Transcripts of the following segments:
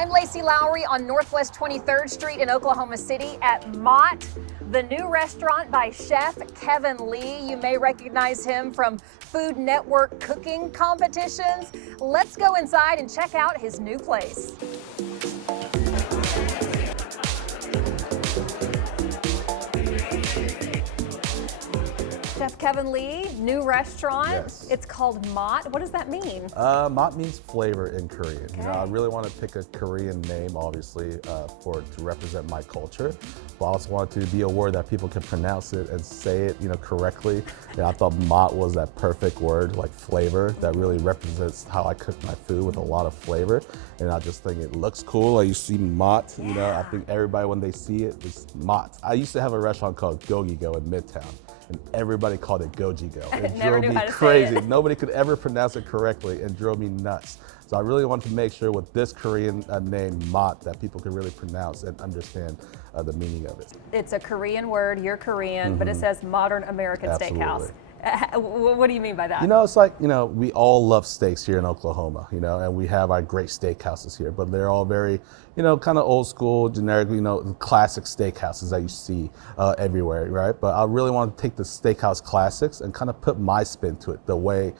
I'm Lacey Lowry on Northwest 23rd Street in Oklahoma City at Mott, the new restaurant by Chef Kevin Lee. You may recognize him from Food Network cooking competitions. Let's go inside and check out his new place. Chef Kevin Lee, new restaurant. Yes. It's called Mott. What does that mean? Mott means flavor in Korean. Okay. You know, I really want to pick a Korean name, obviously, to represent my culture. But I also want to be a word that people can pronounce it and say it, correctly. I thought Mott was that perfect word, like flavor, that really represents how I cook my food with a lot of flavor. And I just think it looks cool. Like you see Mott, I think everybody when they see it, it's Mott. I used to have a restaurant called Gogi-Go in Midtown. And everybody called it Goji-Go. It drove me crazy. Nobody could ever pronounce it correctly and drove me nuts. So I really wanted to make sure with this Korean name, Mott, that people could really pronounce and understand the meaning of it. It's a Korean word, you're Korean, but it says Modern American Steakhouse. What do you mean by that? It's like, we all love steaks here in Oklahoma, and we have our great steakhouses here, but they're all very, kind of old school, generic, classic steakhouses that you see everywhere, right? But I really want to take the steakhouse classics and kind of put my spin to it, the way,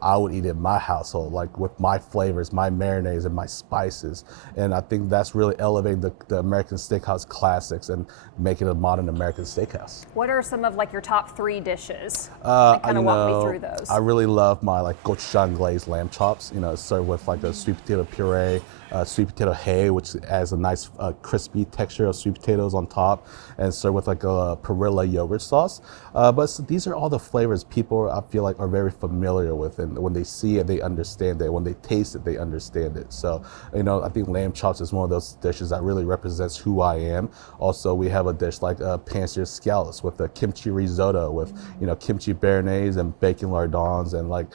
I would eat it in my household, like with my flavors, my marinades, and my spices. And I think that's really elevating the American steakhouse classics and making it a modern American steakhouse. What are some of your top 3 dishes? Kind of walk me through those. I really love my gochujang glazed lamb chops. It's served with a sweet potato puree, sweet potato hay, which adds a nice crispy texture of sweet potatoes on top, and served with a perilla yogurt sauce. But these are all the flavors people I feel like are very familiar with, and when they see it, they understand it. When they taste it, they understand it. So I think lamb chops is one of those dishes that really represents who I am. Also, we have a dish like pan-seared scallops with a kimchi risotto with kimchi marinades and bacon lardons and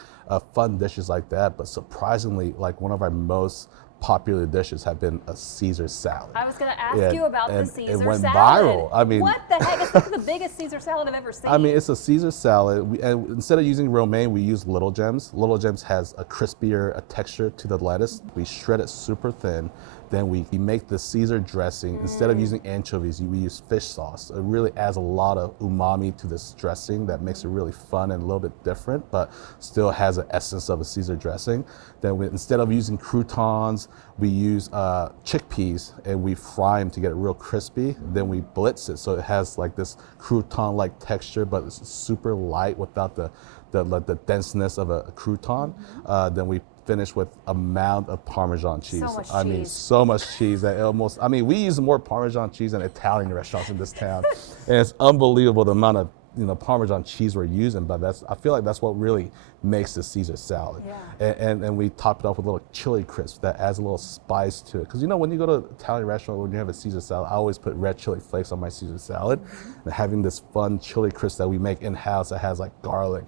fun dishes like that. But surprisingly, one of our most popular dishes have been a Caesar salad. I was going to ask you about the Caesar salad. It went viral. I mean, what the heck? It's the biggest Caesar salad I've ever seen. I mean, it's a Caesar salad. And instead of using romaine, we use Little Gems. Little Gems has a crispier texture to the lettuce. We shred it super thin. Then we make the Caesar dressing. Instead of using anchovies, we use fish sauce. It really adds a lot of umami to this dressing that makes it really fun and a little bit different, but still has an essence of a Caesar dressing. Then instead of using croutons, we use chickpeas and we fry them to get it real crispy. Then we blitz it so it has this crouton-like texture, but it's super light without the denseness of a crouton. Then we finish with a mound of Parmesan cheese. So much cheese. I mean, so much cheese that we use more Parmesan cheese than Italian restaurants in this town. And it's unbelievable the amount of Parmesan cheese we're using, but I feel like that's what really makes the Caesar salad. Yeah. And we top it off with a little chili crisp that adds a little spice to it. Because when you go to an Italian restaurant, when you have a Caesar salad, I always put red chili flakes on my Caesar salad. And having this fun chili crisp that we make in-house that has garlic,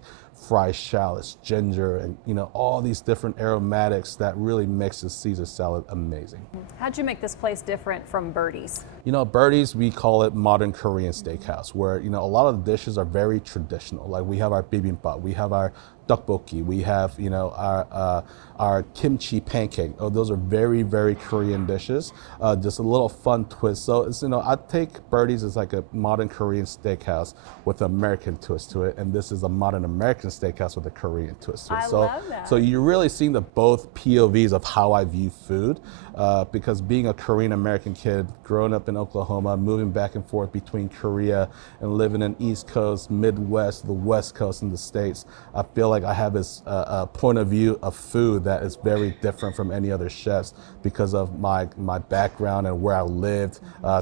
fried shallots, ginger, and all these different aromatics that really makes the Caesar salad amazing. How'd you make this place different from Birdie's? Birdie's, we call it modern Korean steakhouse, where a lot of the dishes are very traditional. Like we have our bibimbap, we have our tteokbokki, we have our kimchi pancake. Oh, those are very, very Korean dishes. Just a little fun twist. So it's I take Birdie's as a modern Korean steakhouse with an American twist to it, and this is a modern American steakhouse with a Korean twist to it. I love that. So you're really seeing both POVs of how I view food, because being a Korean American kid, growing up in Oklahoma, moving back and forth between Korea and living in East Coast, Midwest, the West Coast, and the States, I feel like I have this point of view of food that is very different from any other chefs because of my background and where I lived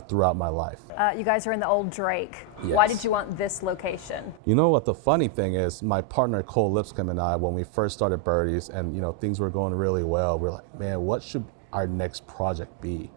throughout my life. You guys are in the old Drake. Yes. Why did you want this location? You know what the funny thing is, my partner Cole Lipscomb and I, when we first started Birdie's and things were going really well, we're like, man, what should our next project be?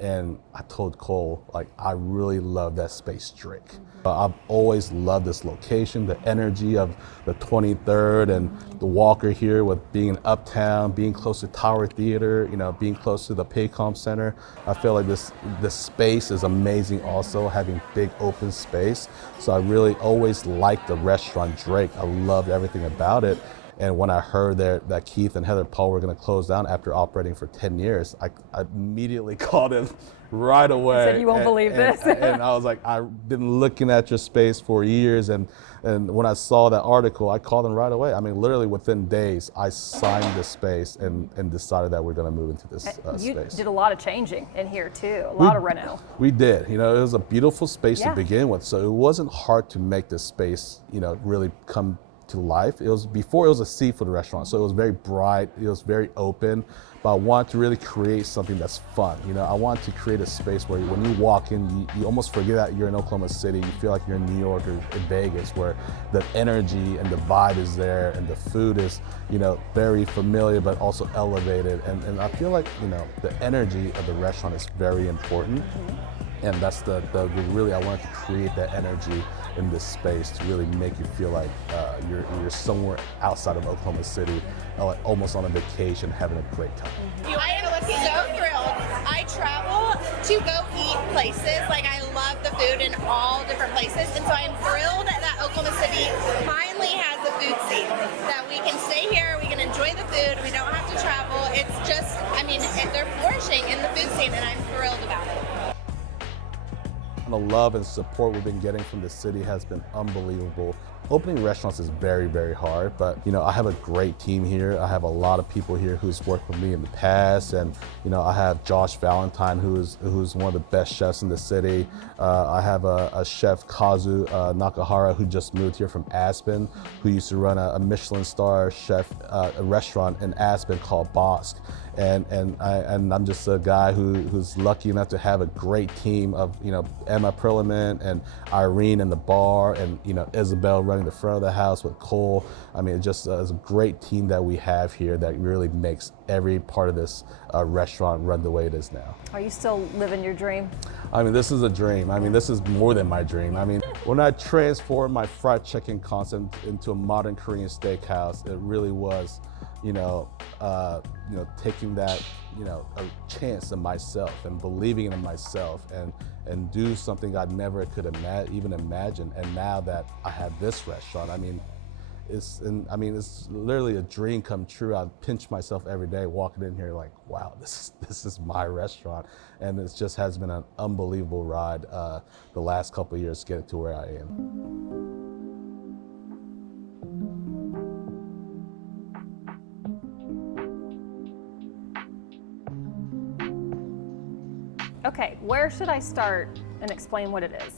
And I told Cole, I really love that space Drake. I've always loved this location, the energy of the 23rd and the Walker here with being in Uptown, being close to Tower Theater, being close to the Paycom Center. I feel like this space is amazing also, having big open space. So I really always liked the restaurant Drake. I loved everything about it. And when I heard that Keith and Heather Paul were going to close down after operating for 10 years, I immediately called him right away. Said, you won't believe this. And I was like, I've been looking at your space for years, and when I saw that article, I called him right away. I mean, literally within days, I signed the space and decided that we're going to move into this You space. did a lot of changing in here too, a lot of reno. We did. You know, it was a beautiful space Yeah. to begin with, so it wasn't hard to make this space, you know, really come to life. It was before it was a seafood restaurant, so it was very bright, it was very open, but I wanted to really create something that's fun. You know, I wanted to create a space where when you walk in, you almost forget that you're in Oklahoma City. You feel like you're in New York or in Vegas, where the energy and the vibe is there, and the food is, you know, very familiar but also elevated. And I feel like, you know, the energy of the restaurant is very important. And that's the really, I wanted to create that energy in this space to really make you feel like you're somewhere outside of Oklahoma City, like almost on a vacation, having a great time. I am so thrilled. I travel to go eat places. Like, I love the food in all different places, and so I'm thrilled that Oklahoma City finally has a food scene. That we can stay here, we can enjoy the food, we don't have to travel. It's just, I mean, they're flourishing in the food scene, and I'm thrilled about it. The love and support we've been getting from the city has been unbelievable. Opening restaurants is very, very hard, but you know, I have a great team here. I have a lot of people here who's worked with me in the past, and you know, I have Josh Valentine, who's one of the best chefs in the city. I have a chef, Kazu Nakahara, who just moved here from Aspen, who used to run a Michelin star chef a restaurant in Aspen called Bosque. And I'm just a guy who's lucky enough to have a great team of, you know, Emma Perlman and Irene in the bar, and you know, Isabel running the front of the house with Cole. I mean, it's just it's a great team that we have here that really makes every part of this restaurant run the way it is now. Are you still living your dream? I mean, this is a dream. I mean, this is more than my dream. I mean, when I transformed my fried chicken concept into a modern Korean steakhouse, it really was, you know, taking that, you know, a chance in myself and believing in myself and do something I never could even imagine. And now that I have this restaurant, I mean, it's literally a dream come true. I pinch myself every day walking in here like, wow, this is my restaurant. And it just has been an unbelievable ride the last couple of years to get to where I am. Okay, where should I start and explain what it is?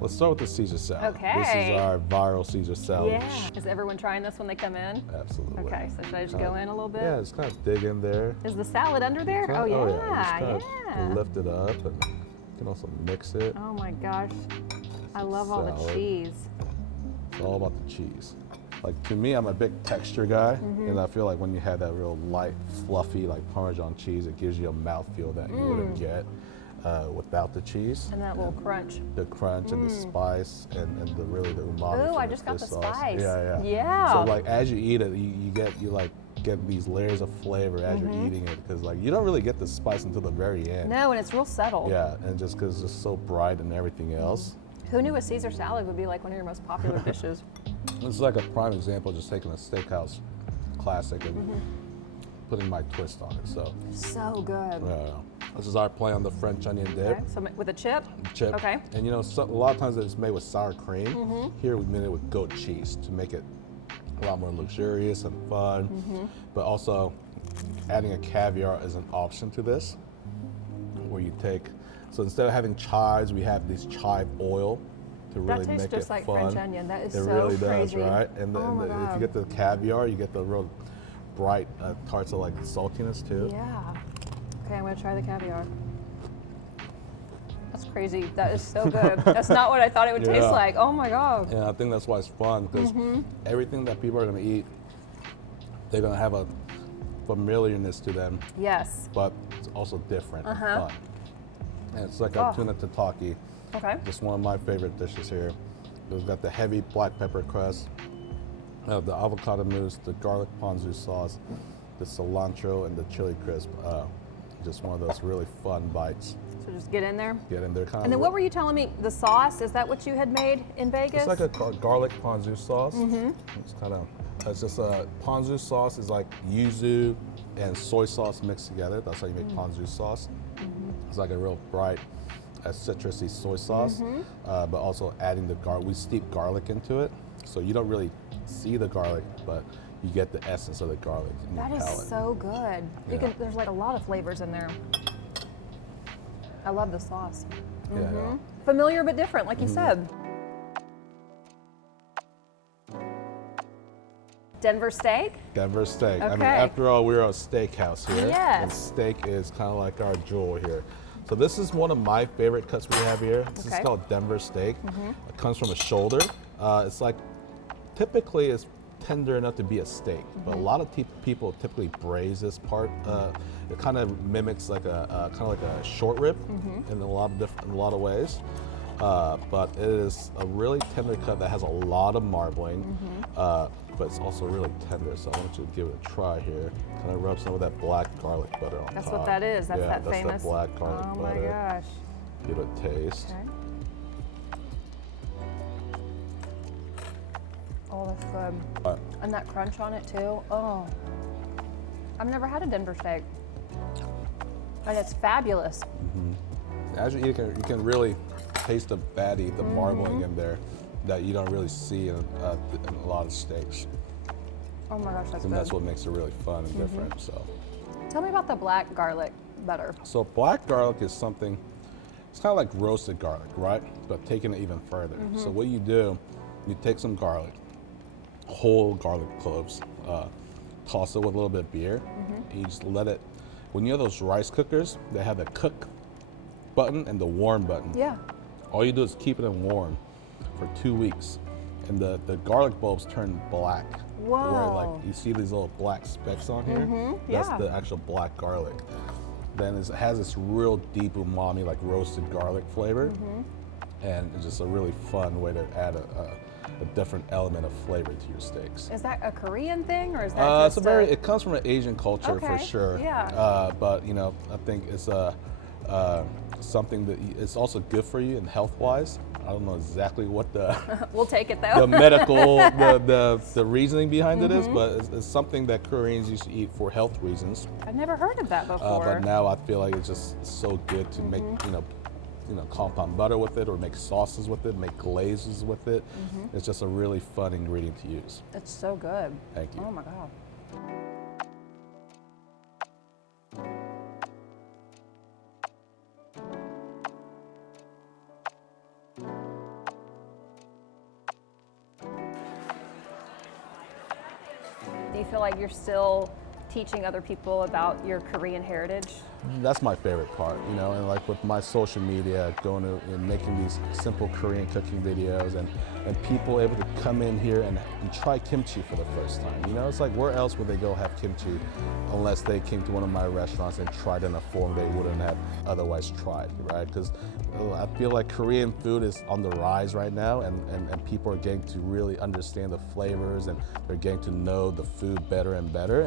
Let's start with the Caesar salad. Okay. This is our viral Caesar salad. Yeah. Is everyone trying this when they come in? Absolutely. Okay, so should I just go in a little bit? Yeah, just kind of dig in there. Is the salad under there? Oh yeah, Just kind of lift it up, and you can also mix it. Oh my gosh, I love all the Salad. cheese. It's all about the cheese. Like, to me, I'm a big texture guy, and I feel like when you have that real light, fluffy, like Parmesan cheese, it gives you a mouthfeel that you wouldn't get without the cheese. And that little crunch. The crunch and the spice and the umami. Ooh, from I the just got fish the sauce. spice. Yeah. Yeah. So like as you eat it, you get these layers of flavor as you're eating it, because like you don't really get the spice until the very end. No, and it's real subtle. Yeah, and just because it's so bright and everything else. Who knew a Caesar salad would be like one of your most popular dishes? It's like a prime example of just taking a steakhouse classic and putting my twist on it. So So good. this is our play on the French onion dip. Okay, so with a chip? Chip. Okay. And you know, a lot of times it's made with sour cream. Here we made it with goat cheese to make it a lot more luxurious and fun. But also adding a caviar is an option to this, where you take, so instead of having chives, we have this chive oil to really That tastes make just it like fun. French onion. That is It so really crazy. does, right? And Oh my if God. you get the caviar, you get the real bright tarts of like saltiness too. Yeah. Okay, I'm gonna try the caviar. That's crazy. That is so good. That's not what I thought it would taste Yeah. like. Oh my God. And I think that's why it's fun, because everything that people are going to eat, they're going to have a familiarness to them, Yes. but it's also different and fun. And it's like a tuna tataki, Okay. just one of my favorite dishes here. It's got the heavy black pepper crust, the avocado mousse, the garlic ponzu sauce, the cilantro, and the chili crisp. Just one of those really fun bites. So just get in there. Get in there, kind And then of. what were you telling me? The sauce, is that what you had made in Vegas? It's like a garlic ponzu sauce. It's kind of It's just a ponzu sauce is like yuzu and soy sauce mixed together. That's how you make ponzu sauce. It's like a real bright, citrusy soy sauce, but also adding the garlic. We steep garlic into it, so you don't really see the garlic, but you get the essence of the garlic in your That palate. is so good. Yeah. There's like a lot of flavors in there. I love the sauce. Yeah. Familiar but different, like you said. Denver steak? Denver steak. I mean, Okay. after all, we're a steakhouse here. Yes. And steak is kind of like our jewel here. So this is one of my favorite cuts we have here. This is Okay. called Denver steak. It comes from a shoulder. It's like, typically it's tender enough to be a steak, but a lot of people typically braise this part. It kind of mimics like a kind of like a short rib in a lot of ways. But it is a really tender cut that has a lot of marbling, but it's also really tender. So I want you to give it a try here. Kind of rub some of that black garlic butter on top. That's what that is. That's yeah, that that's famous. that black garlic oh butter. my gosh. Give it a taste. Okay. Oh, that's good. But And that crunch on it too. Oh, I've never had a Denver steak, and it's fabulous. as you eat it, you can really taste the fatty, the marbling in there that you don't really see in a lot of steaks. Oh my gosh, that's And good. that's what makes it really fun and different. So. Tell me about the black garlic butter. So black garlic is something, it's kind of like roasted garlic, right? But taking it even further. So what you do, you take some garlic, whole garlic cloves, toss it with a little bit of beer, and you just let it, when you have those rice cookers, they have the cook button and the warm button. Yeah. All you do is keep it in warm for 2 weeks, and the garlic bulbs turn black. Where Whoa. like you see these little black specks on here, that's yeah. the actual black garlic. Then it has this real deep umami, like roasted garlic flavor, and it's just a really fun way to add a different element of flavor to your steaks. Is that a Korean thing, or is that It's just it comes from an Asian culture for Okay, sure. yeah. But you know, I think it's something that it's also good for you and health-wise. I don't know exactly what the We'll take it though. the medical the reasoning behind it is, but it's something that Koreans used to eat for health reasons. I've never heard of that before. But now I feel like it's just so good to make compound butter with it, or make sauces with it, make glazes with it. It's just a really fun ingredient to use. It's so good. Thank you. Oh my god. Do you feel like you're still teaching other people about your Korean heritage? That's my favorite part, you know, and like with my social media, going to and making these simple Korean cooking videos, and people able to come in here and try kimchi for the first time. You know, it's like, where else would they go have kimchi unless they came to one of my restaurants and tried in a form they wouldn't have otherwise tried, right? Because I feel like Korean food is on the rise right now, and people are getting to really understand the flavors, and they're getting to know the food better and better.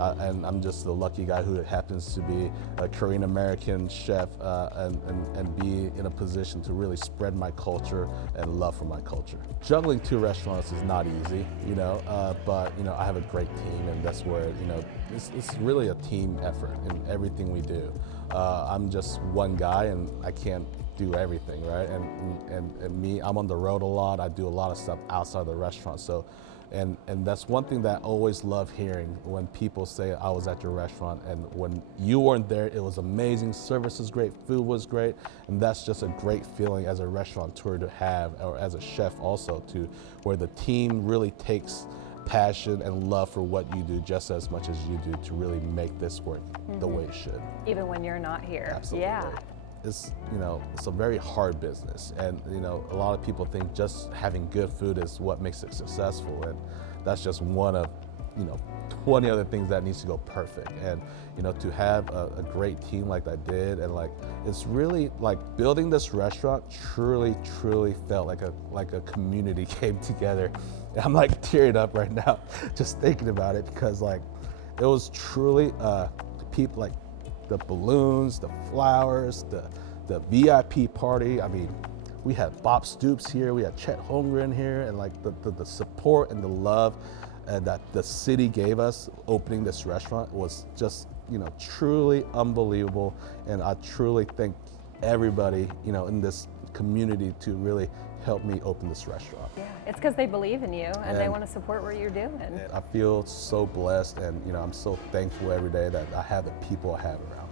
And I'm just the lucky guy who happens to be a Korean American chef and be in a position to really spread my culture and love for my culture. Juggling 2 restaurants is not easy, you know, but you know, I have a great team, and that's where, you know, it's really a team effort in everything we do. I'm just one guy, and I can't do everything, right? And me, I'm on the road a lot. I do a lot of stuff outside the restaurant. So, and that's one thing that I always love hearing when people say I was at your restaurant, and when you weren't there, it was amazing. Service was great, food was great, and that's just a great feeling as a restaurateur to have, or as a chef also, to where the team really takes passion and love for what you do just as much as you do to really make this work the way it should. Even when you're not here. Absolutely. Yeah. It's, you know, it's a very hard business, and you know, a lot of people think just having good food is what makes it successful, and that's just one of, you know, 20 other things that needs to go perfect. And you know, to have a great team like I did, and like, it's really like building this restaurant truly felt like a community came together. And I'm like tearing up right now just thinking about it, because like it was truly people, like the balloons, the flowers, the VIP party. I mean, we had Bob Stoops here, we had Chet Holmgren here, and like the support and the love and that the city gave us opening this restaurant was just, truly unbelievable. And I truly thank everybody, in this community to really help me open this restaurant. Yeah, it's because they believe in you and they want to support what you're doing. And I feel so blessed, and I'm so thankful every day that I have the people I have around me.